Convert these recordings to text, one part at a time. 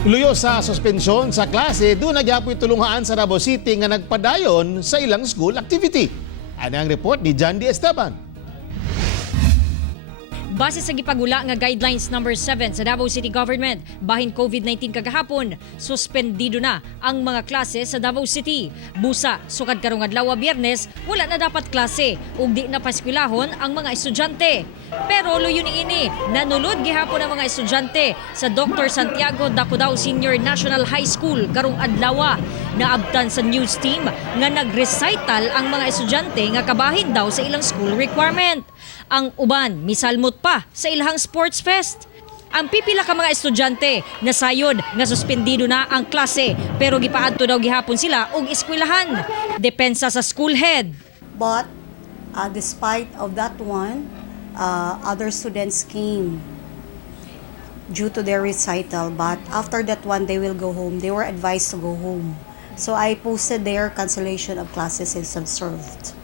Luyo sa suspensyon sa klase, doon nagyapoy tulungaan sa Davao City nga nagpadayon sa ilang school activity. Ano ang report ni John D. Esteban? Base sa gipagula nga guidelines number 7 sa Davao City Government, bahin COVID-19 kagahapon, suspendido na ang mga klase sa Davao City. Busa, sukad karong adlaw Biyernes, wala na dapat klase ug di na paeskwelahon ang mga estudyante. Pero luyo niini, nanulod gihapon ang mga estudyante sa Dr. Santiago Dacudao Senior National High School karong adlaw. Naabtan sa news team nga nag-recital ang mga estudyante nga kabahin daw sa ilang school requirement. Ang uban misalmot pa sa ilahang sports fest. Ang pipila ka mga estudyante nasayod nga suspendido na ang klase pero gipaadto daw gihapon sila og eskwelahan. Depensa sa school head. But despite of that one, other students came due to their recital. But after that one, they will go home. They were advised to go home. So I posted their cancellation of classes is observed.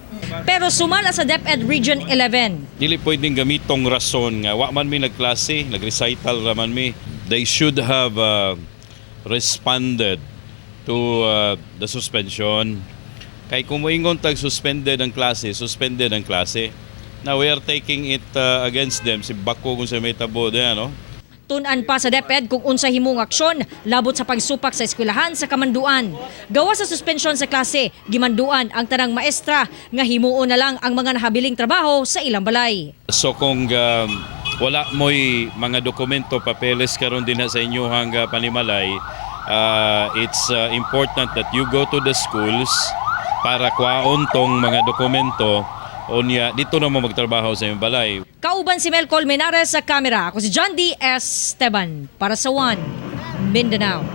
Pero sumala sa DepEd Region 11. Dili pwedeng gamitong rason nga wa man mi nagklase, nagrecital raman mi. They should have responded to the suspension. Kay kung moingon tag suspended ang klase, suspended ang klase. Now we are taking it against them. Si Bako kung sa may tabo diyan, no? Tunan pa sa DepEd kung unsa himong aksyon labot sa pagsupak sa eskwelahan sa kamanduan. Gawa sa suspensyon sa klase, gimanduan ang tanang maestra nga himuon na lang ang mga nahabiling trabaho sa ilang balay. So kung wala mo'y mga dokumento, papeles karon din sa inyo hangga panimalay, it's important that you go to the schools para kwaon tong mga dokumento. Onya, dito na mo magtrabaho sa iyong balay. Kauban si Mel Colmenares sa kamera. Ako si John D. Esteban para sa One Mindanao.